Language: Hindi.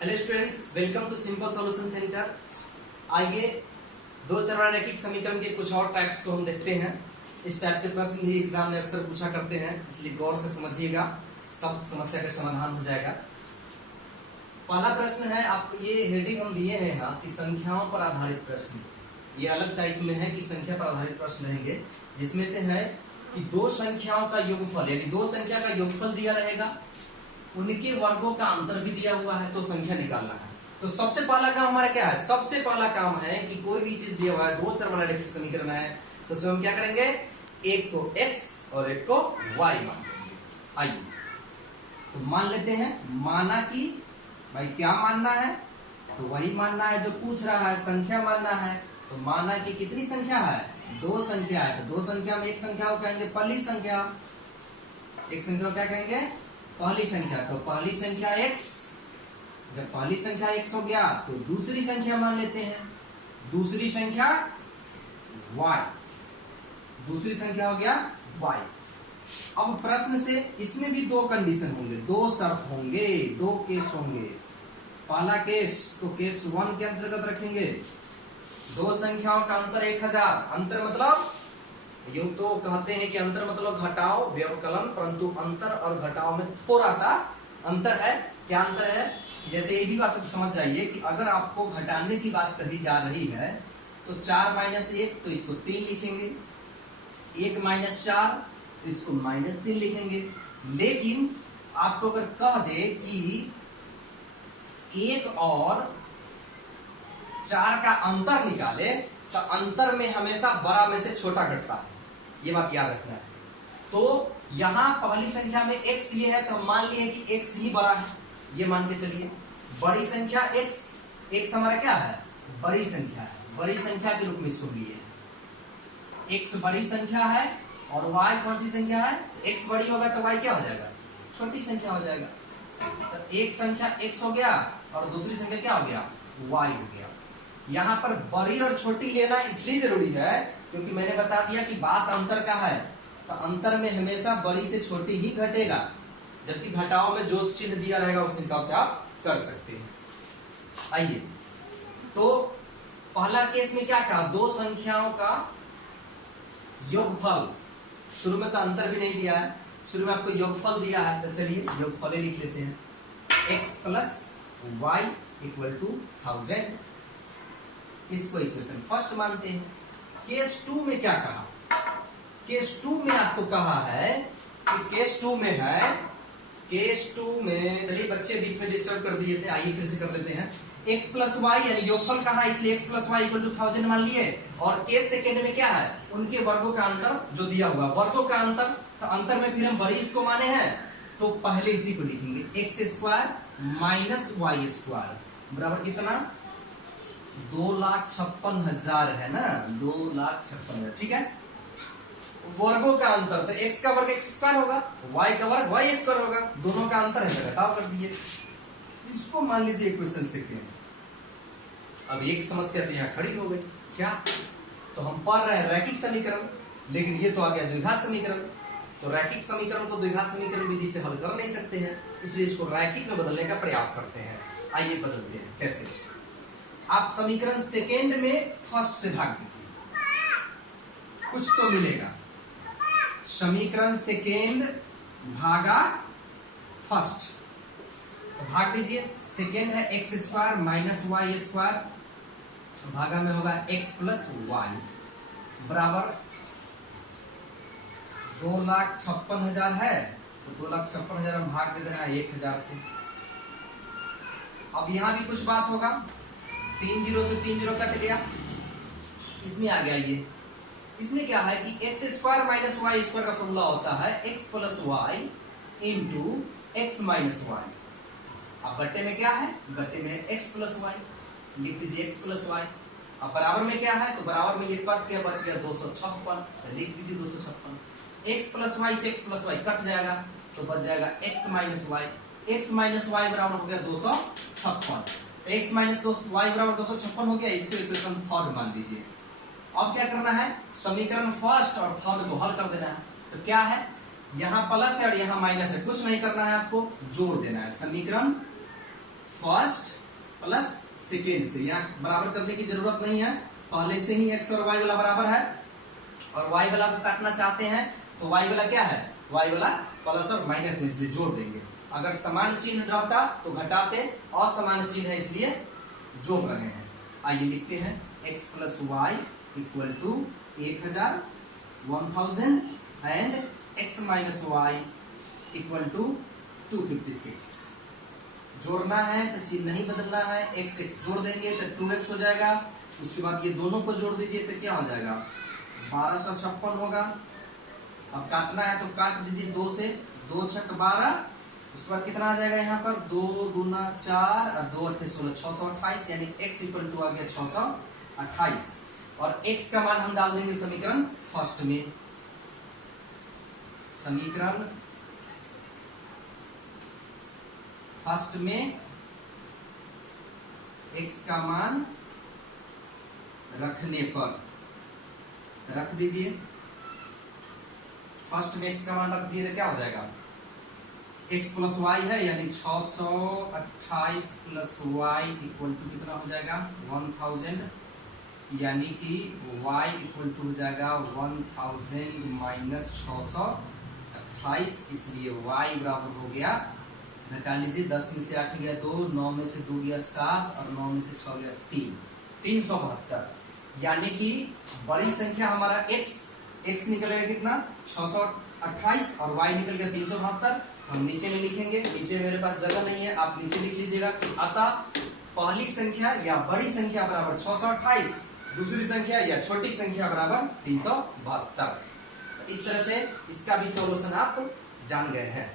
Hello students, welcome to simple solution centre. आइए दो चरवाहा रैखिक समीकरण के कुछ और टाइप्स को हम देखते हैं। इस टाइप के प्रश्न भी एग्जाम में अक्सर पूछा करते हैं, इसलिए गौर से समझिएगा, सब समस्या का समाधान हो जाएगा। पहला प्रश्न है, आप ये हेडिंग हम दिए हैं यहाँ कि संख्याओं पर आधारित प्रश्न। ये अलग टाइप में है कि संख्या पर आधारित प्रश्न रहेंगे, जिसमें से है कि दो संख्याओं का योगफल, यानी दो संख्या का योगफल दिया रहेगा, उनके वर्गों का अंतर भी दिया हुआ है, तो संख्या निकालना है। तो सबसे पहला काम हमारा क्या है? सबसे पहला काम है कि कोई भी चीज दिया हुआ है, दो चर वाला रैखिक समीकरण है, तो उसमें हम क्या करेंगे? एक को x और एक को y मान लेंगे। आइए तो मान लेते हैं, माना कि भाई क्या मानना है, तो वही मानना है जो पूछ रहा है, संख्या मानना है। तो माना कि कितनी संख्या है? दो संख्या है। तो दो संख्या में एक संख्या को कहेंगे पहली संख्या, एक संख्या को क्या कहेंगे? पहली संख्या। तो पहली संख्या x, जब पहली संख्या x हो गया तो दूसरी संख्या मान लेते हैं, दूसरी संख्या y, दूसरी संख्या हो गया y। अब प्रश्न से इसमें भी दो कंडीशन होंगे, दो शर्त होंगे, दो केस होंगे। पहला केस तो केस 1 के अंतर्गत रखेंगे, दो संख्याओं का अंतर 1000। अंतर मतलब यूं तो कहते हैं कि अंतर मतलब घटाव व्यवकलन, परंतु अंतर और घटाव में थोड़ा सा अंतर है। क्या अंतर है? जैसे ये भी बात समझ जाइए कि अगर आपको घटाने की बात कही जा रही है तो 4 - 1 तो इसको 3 लिखेंगे, 1 - 4 तो इसको -3 लिखेंगे। लेकिन आपको अगर कह दे कि 1 और 4 का अंतर निकाले, तो अंतर में हमेशा बड़ा में से छोटा घटता है, ये बात याद रखना है। तो यहां पहली संख्या में x ये है, तो हम मान लिए कि x ही बड़ा है, ये मान के चलिए। बड़ी संख्या x, x हमारा क्या है? बड़ी संख्या है, बड़ी संख्या के रूप में इसको लिए। x बड़ी संख्या है और y कौन सी संख्या है? x बड़ी होगा तो y क्या हो जाएगा? छोटी संख्या हो जाएगा। तो एक संख्या x हो गया और दूसरी संख्या क्या हो गया? y हो गया। यहाँ पर बड़ी और छोटी लेना इसलिए जरूरी है क्योंकि मैंने बता दिया कि बात अंतर का है, तो अंतर में हमेशा बड़ी से छोटी ही घटेगा, जबकि घटाव में जो चिन्ह दिया रहेगा उस हिसाब से आप कर सकते हैं। आइए तो पहला केस में क्या कहा? दो संख्याओं का योगफल। शुरू में तो अंतर भी नहीं दिया है, शुरू में आपको योगफल दिया है, तो चलिए योगफल लिख लेते हैं। x + y = 1000, इसको इक्वेशन फर्स्ट मानते हैं। केस 2 में क्या कहा? केस 2 में आपको कहा है कि केस 2 में है, केस 2 में चलिए बच्चे बीच में डिस्टर्ब कर दिए थे, आइए फिर से कर लेते हैं। x + y यानी योगफल कहा, इसलिए x + y = 1000 मान लिए। और केस सेकेंड में क्या है? उनके वर्गों का अंतर जो दिया हुआ, वर्गों का अंतर, तो अंतर में फिर हम बड़ी इसको माने हैं, तो पहले इसी को लिखेंगे। x² - y² बराबर कितना? 2,56,000 है ना, 2,56,000, ठीक है। वर्गों का अंतर, तो x का वर्ग x² होगा, y का वर्ग y² होगा, दोनों का अंतर है तो घटाव कर दिए। इसको मान लीजिए इक्वेशन सेकेंड। अब एक समस्या तो यहाँ खड़ी हो गई, क्या? तो हम पढ़ रहे हैं रैखिक समीकरण, लेकिन ये तो आ गया द्विघात समीकरण। तो रैखिक समीकरण को द्विघात समीकरण विधि से हल कर नहीं सकते हैं, इसलिए इसको रैखिक में बदलने का प्रयास करते हैं। आइए बदलते हैं। कैसे? आप समीकरण सेकेंड में फर्स्ट से भाग दीजिए, कुछ तो मिलेगा। समीकरण सेकेंड भागा फर्स्ट, तो भाग दीजिए। सेकेंड है x² - y², भागा में होगा x + y बराबर 2,56,000 है, तो 2,56,000 हम भाग दे देना 1000 से। अब यहां भी कुछ बात होगा, 3 0 से 3 0 कट गया, इसमें आ गया ये। इसमें क्या है कि x² - y² का फॉर्मूला होता है x + y × x - y। अब बट्टे में क्या है? बट्टे में है x + y, लिख दीजिए x + y। अब बराबर में क्या है? तो बराबर में ये कट के बच गया 256, लिख दीजिए 256। x + y से x + y कट जाएगा, तो बच जाएगा x - y। x - y बराबर हो गया 256, x - y बराबर 256 हो गया। इसको इक्वेशन थर्ड मान दीजिए। अब क्या करना है? समीकरण फर्स्ट और थर्ड को हल कर देना है। तो क्या है? यहाँ प्लस है और यहाँ माइनस है, कुछ नहीं करना है, आपको जोड़ देना है। समीकरण फर्स्ट प्लस सेकेंड से, यहाँ बराबर करने की जरूरत नहीं है, पहले से ही x और y वाला बराबर है, और y वाला को काटना चाहते हैं तो y वाला क्या है, y वाला प्लस और माइनस में, इसलिए जोड़ देंगे। अगर समान चिन्ह रहता तो घटाते, असमान चिन्ह है इसलिए जोड़ रहे हैं। आइए लिखते हैं x plus Y equal to 1000 1000 and x minus Y equal to 256। जोड़ना है तो चिन्ह नहीं बदलना है, x x जोड़ देंगे तो 2x हो जाएगा। उसके बाद ये दोनों को जोड़ दीजिए तो क्या हो जाएगा, 1256 होगा। अब काटना है तो काट दीजिए 2 से, 2 छक 12, उसके बाद कितना आ जाएगा यहाँ पर 2 दूना 4 और 2 अट्ठे 16, 628, यानी x इक्वल टू आ गया 628। और x का मान हम डाल देंगे समीकरण फर्स्ट में, समीकरण फर्स्ट में x का मान रखने पर रख दीजिए, फर्स्ट में x का मान रख दिए तो क्या हो जाएगा, x प्लस वाई है यानी 628 प्लस वाई इक्वल टू कितना हो जाएगा 1000, यानी कि y इक्वल टू हो जाएगा 1000 माइनस 628, इसलिए y बराबर हो गया, निकाल लीजिए, 10 में से 8 गया 2, 9 में से 2 गया 7 और 9 में से 6 गया 3, 372। यानी कि बड़ी संख्या हमारा x निकलेगा कितना 628 और y निकल गया 372। हम नीचे में लिखेंगे, नीचे मेरे पास जगह नहीं है, आप नीचे लिख लीजिएगा कि अतः पहली संख्या या बड़ी संख्या बराबर 628, दूसरी संख्या या छोटी संख्या बराबर 372। इस तरह से इसका भी सॉल्यूशन आप जान गए हैं।